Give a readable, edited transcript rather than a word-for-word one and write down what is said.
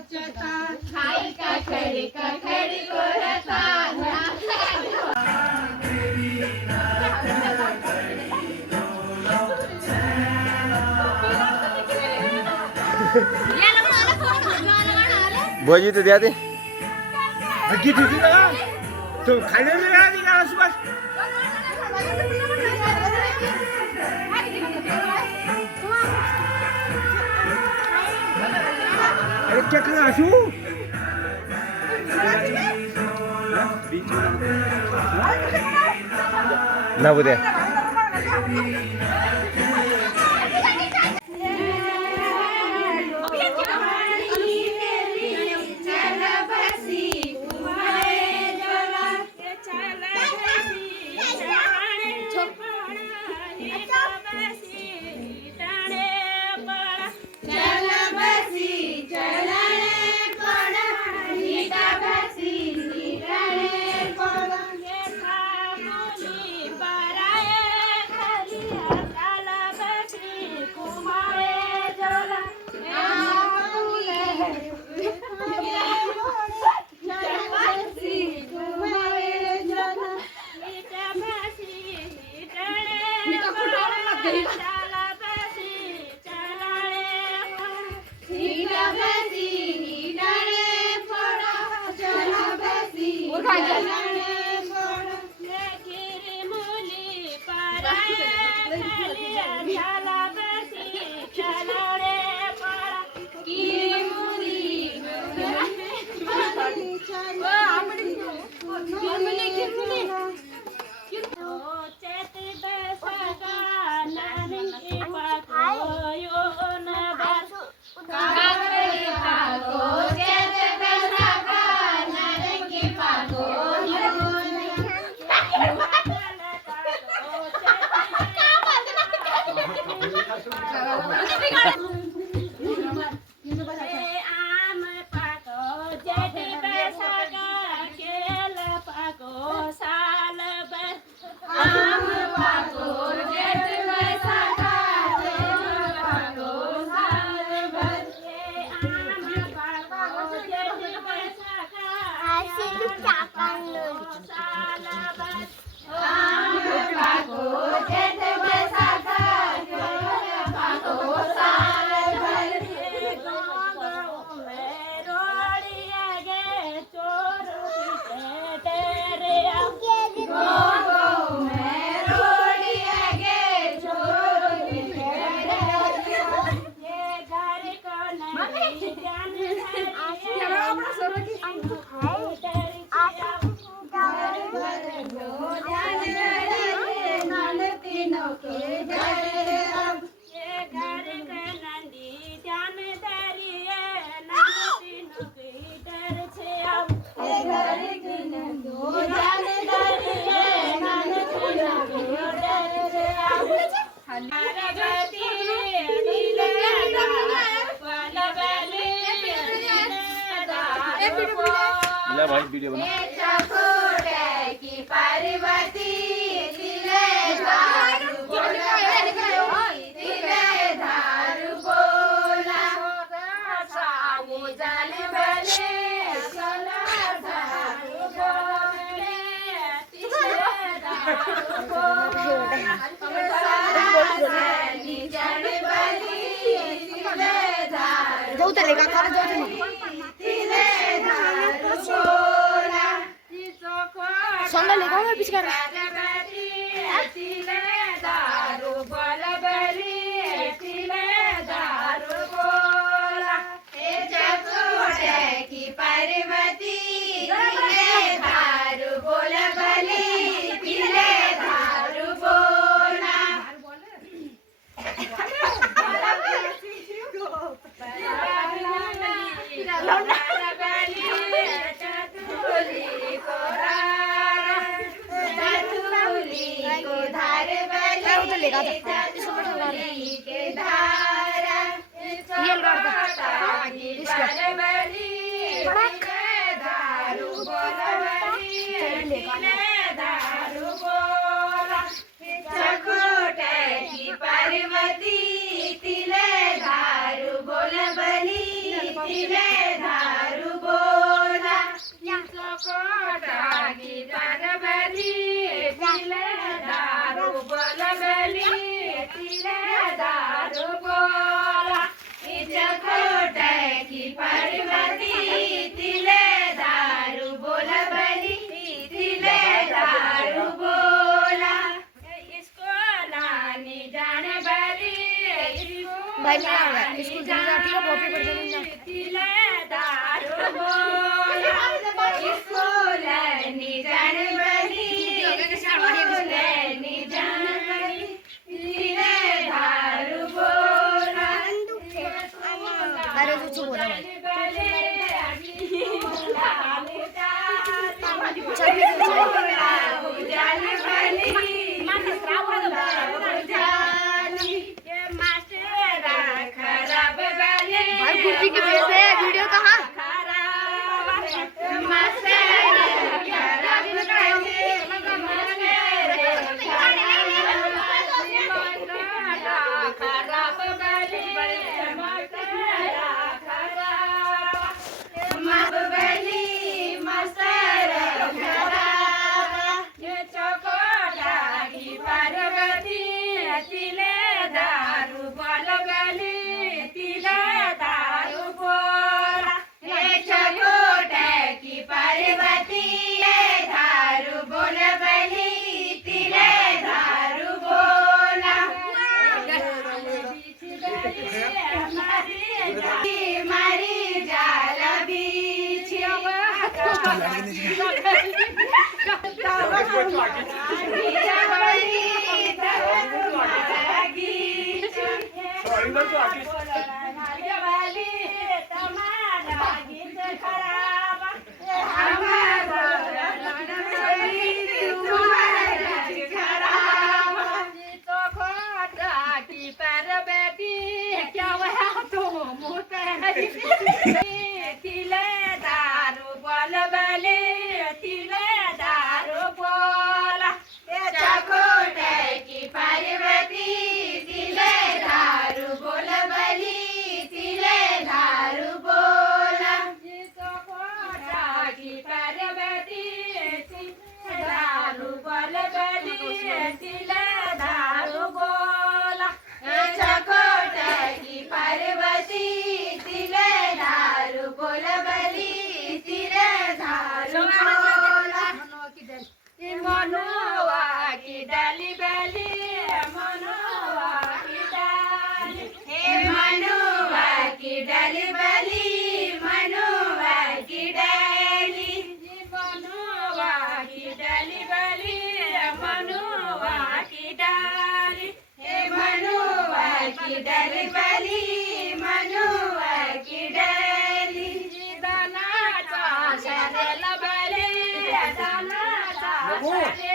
स्वच्छता खाई कखड़ी कखड़ी को रता भोजी तो दिया दे तो खाने में आ दिया सुबह अरे क्या कर आशु ना बुदे भाई वीडियो बना की पार्वती तिले दारू बोला तिले दारू बोला सामू जान बने सोना दारू बोले तिले दारू बोला सानी जान बनी तिले दारू जाऊ ते लेगा कर जाऊ तिले दारू बोला sonda legal है पीछे कर तिले दारू बोला बरी तिले दारू बोला हे चकोटे की पार्वती तिले दारू बोला बली तिले दारू बोला लेगा इसको बैठा के धारा ये लड़का इसको दारू दारू बोला चकोटे की पार्वती तिले दारू बोल बली तिले भाई नहीं आ रहा है स्कूल चली जाती है कॉपी कर देना अरे तू चुप हो रहा है भाई गुड्डी की वजह से वीडियो कहाँ Oh.